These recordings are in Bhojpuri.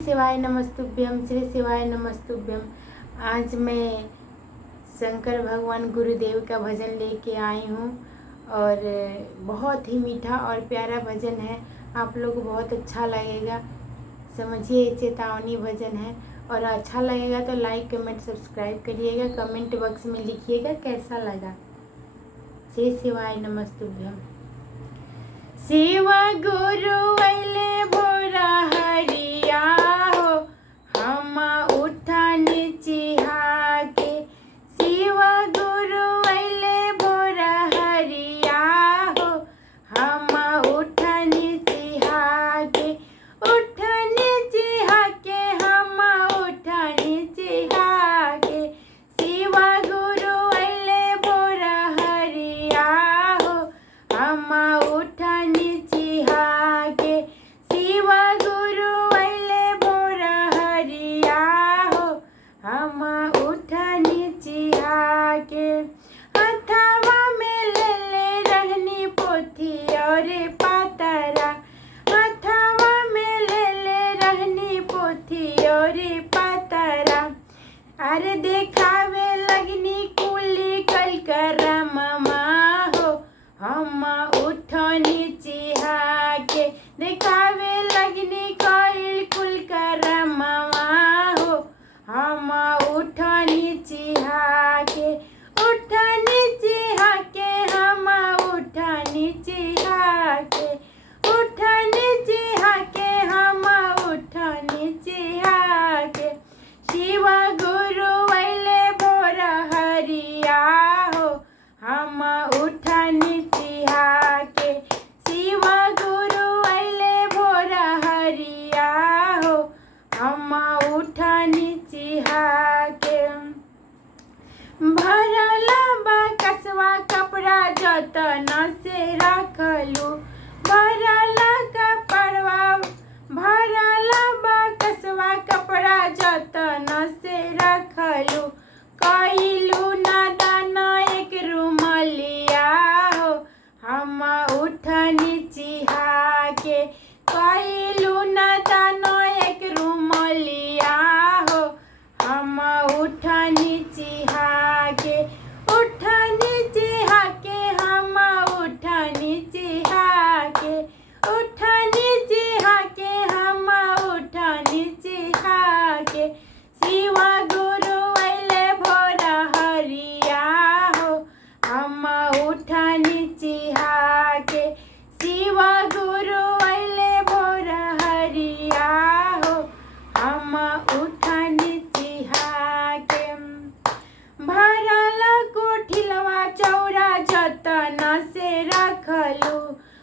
शिवाय नमस्तुभ्यम, श्री शिवाय नमस्तुभ्यम। आज मैं शंकर भगवान गुरुदेव का भजन लेके आई हूँ और बहुत ही मीठा और प्यारा भजन है। आप लोग को बहुत अच्छा लगेगा। समझिए, चेतावनी भजन है और अच्छा लगेगा तो लाइक कमेंट सब्सक्राइब करिएगा। कमेंट बॉक्स में लिखिएगा कैसा लगा। श्री शिवाय नमस्तुभ्यम। शिव गुरु वैले भोरा हरिया हो, हम उठनी चिहा के। शिव गुरु वैले भोरा हरिया हो, हम उठनी चिहा के। उठनी चिहा के, हम उठनी चिहा के। शिव गुरु वैले भोरा हरिया हो, हम उठनी चिहा के। शिव गुरु वैले भोरा हरिया हो, हम उठनी चिहा के। हथवा में ले ले रहनी पोथी और पातरा, हथवा में ले ले रहनी पोथी और पातरा। अरे देखावे लगनी कुली कल कर मामा हो, हम उठनी चिहा के। देखावे लगनी कोयल कुल कर मामा हो, हम उठनी चिहा के। उठनी चिहा के, हम उठनी चिहा के। उठनी चिहा के, हम उठनी चिहा के। शिव गुरु वैले भोरा हरिया हो, हम उठनी चिहा के। शिव गुरु वैले भोरा हरिया हो, हम उठनी चिहा के। भरला बा कसवा कपड़ा जतन से रखलू, भरला कपड़वा, भरला बा कसवा कपड़ा जतन से रखलू। कइलू ना दाना एक रुमलिया हो, हम उठनी चिहा के। कइलू ना दाना एक रुमलिया हो, हम उठनी चिहा के। उठनी चिहा के, हम उठनी चिहा के। उठनी चिहा के, हम उठनी चिहा के। शिव गुरु वैले भोरा हरिया हो, हम उठनी चिहा के। शिव गुरु वैले भोरा हरिया हो, हम उठनी चिहा के। भरल कोठिलवा चौरा जतन से रखलू,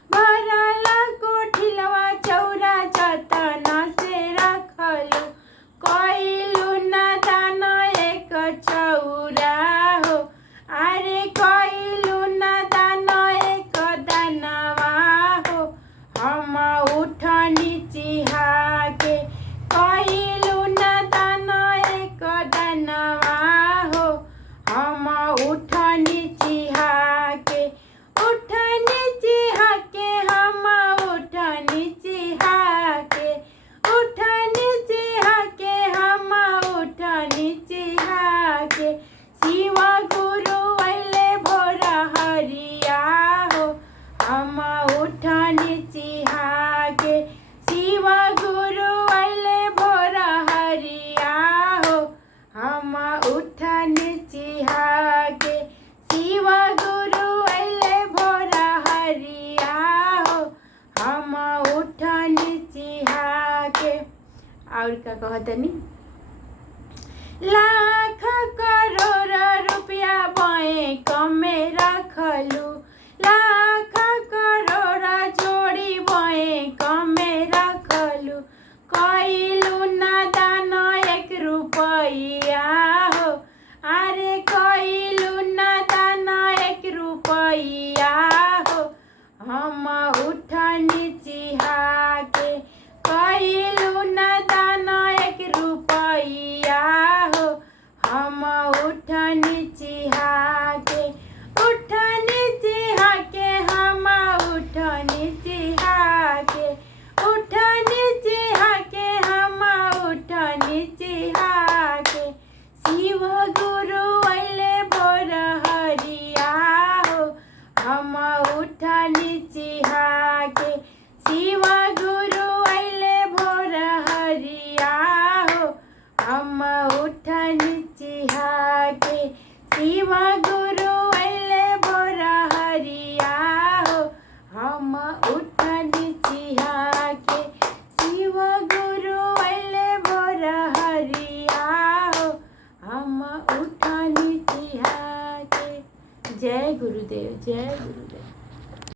भरल कोठिलवा चौरा जतन से रखलू। कइलू ना दाना एक चौरा हो, अरे कइलू ना दाना एक दानवा हो, हम उठनी चिहा के। कइलू ना दाना एक दानवा हो, हम उठनी चिहा के। उठनी चिहा के, हम उठनी चिहा के। उठनी चिहा के, हम उठनी चिहा के। शिव गुरु वैले भोरा हरिया हो, हम उठनी चिहा के। शिव गुरु वैले भोरा हरिया हो, हम उठनी चिहा के। शिव गुरु वैले भोरा हरिया हो, हम उठनी चिहा के। और का कहतनी, लाख करोड़ रुपया बैंक में रखलू, लाख करोड़ जोड़ी बैंक में रखलू। कइलू ना दाना एक रुपया हो, अरे कइलू ना दाना एक रुपया हो, हम उठनी चिहा के। कइलू ना दाना एक रुपया हो, हम उठनी चिहा के। उठनी चिहा उठनी चिहा के शिव गुरु अइले भोर हरिया हो हम उठनी चिहा के शिव गुरु अइले भोर हरिया हो हम उठनी चिहा के शिव गुरु अइले भोर हरिया हो हम उठनी चिहा के। जय गुरुदेव, जय गुरुदेव।